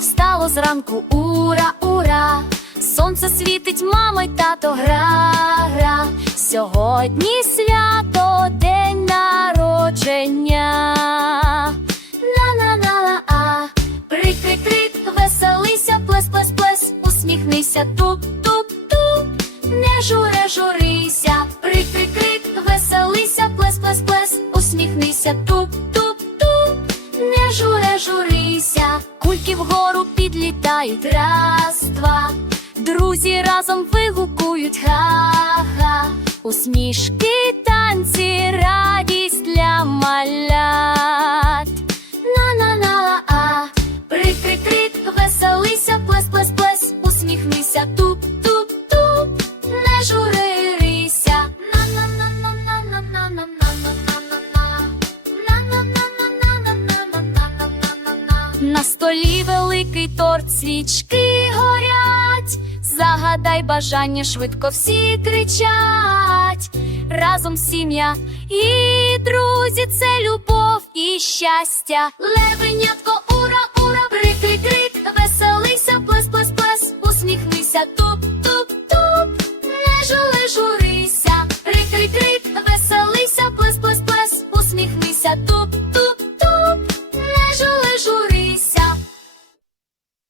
свято зранку, ура, ура! Сонце світить, мама й тато гра, гра. Сьогодні свято, день народження. На-на-на-на, а крик, веселися, плес, плес, плес, усміхнися, туп, туп, туп, не журе, журися, крик, веселися, плес, плес, плес, усміхнися, туп, туп, туп, не журе, журися, кульки вгору підлітають, раз, два. Друзі разом вигукують ха-ха, усмішки, танці, радість для малят. На-на-на, а крик, крик, крик, веселися, плес, плес, плес, усміхнися, туп, туп, туп, не журися. на столі великий торт свічки горять, загадай бажання швидко всі кричать. Разом сім'я і друзі, це любов і щастя. Левенятко, ура, ура, брикий крик, веселися, плес, плес, плес, усміхнися, туп, туп, туп, не жули, журися, рикий крик, веселися, плес, плес, плес, усміхнися, туп.